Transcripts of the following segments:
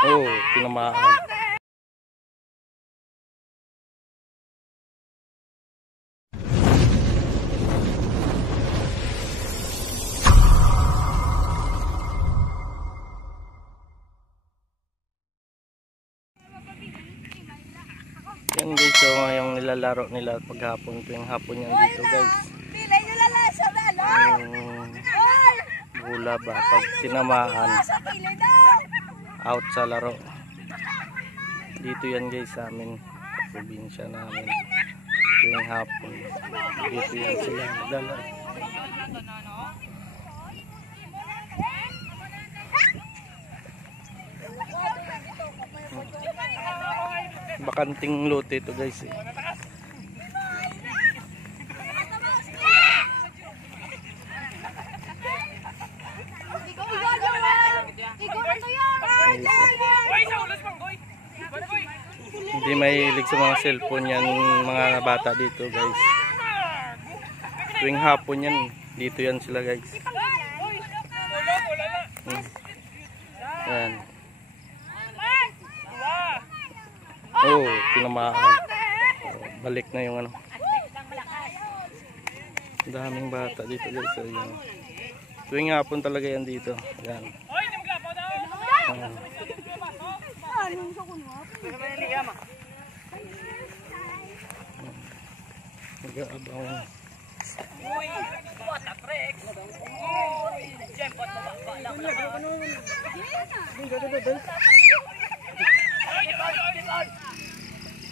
Oh, tinamaan. Yan guys, so yung nilalaro nila paghapon, tuwing hapon yan dito guys. Bula ba pag tinamaan, out sa laro. Dito yan guys sa amin, probinsya namin, tuwing hapon dito yan sila naglalaro. Bakanting lote ito guys eh. Hindi mahilig sa mga cellphone yan mga bata dito guys. Tuwing hapon yan, dito yan sila guys. Yan. Oh, tinamaan. Balik na yung ano. Daming bata dito guys. So, yan. Tuwing hapon talaga yan dito. Yan. Nag-aabang.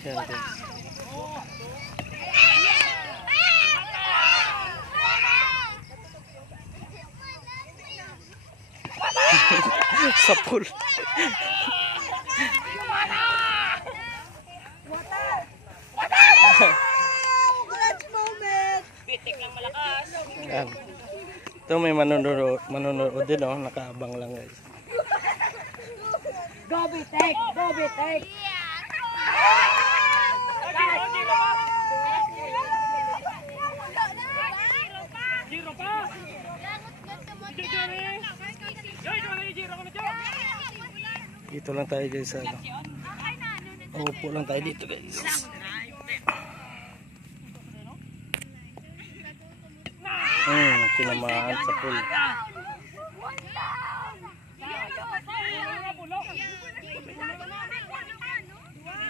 Yan guys. Sapul. Yan. Ito may manonood din oh, nakaabang lang guys. Go Bitek! Go Bitek! Dito lang tayo guys sa ano. Upo lang tayo dito guys. Tinamaan sa pool.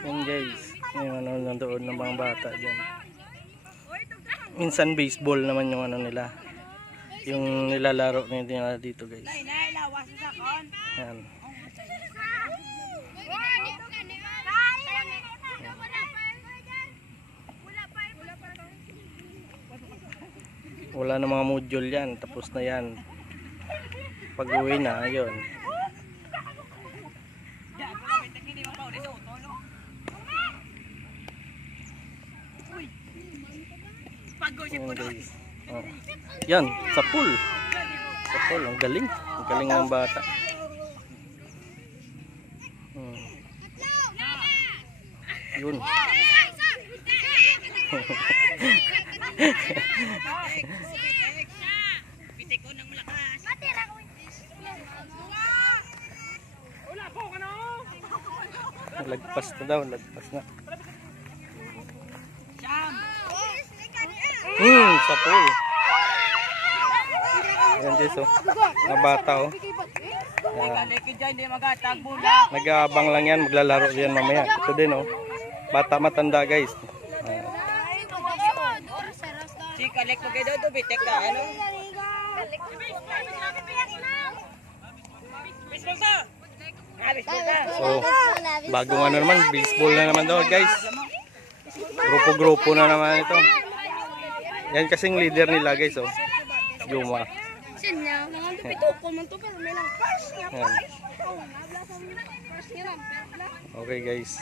Yan guys, may manonood doon ng mga bata dyan. Minsan baseball naman yung ano nila, yung nilalaro nila dito guys. Yan. Wala na mga module yan, tapos na yan. Pag uwi na, ayun. Yan guys. Oh. Yan, sa pool. Sa pool, ang galing. Ang galing ng bata. Yun. Lagpas na daw, lagpas na. Sa pool. Ayan guys oh. Mga bata oh. Nag-aabang lang yan, maglalaro yan mamaya. Ito din oh. Bata matanda guys. Kalek mo kayo doon, bitek ka, ano? So, bagong ano naman, baseball na naman daw guys. Grupo-grupo na naman ito. Yan kasing leader nila guys oh. Juma. Okay guys.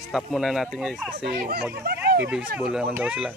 Stop muna natin guys kasi mag-baseball na naman daw sila.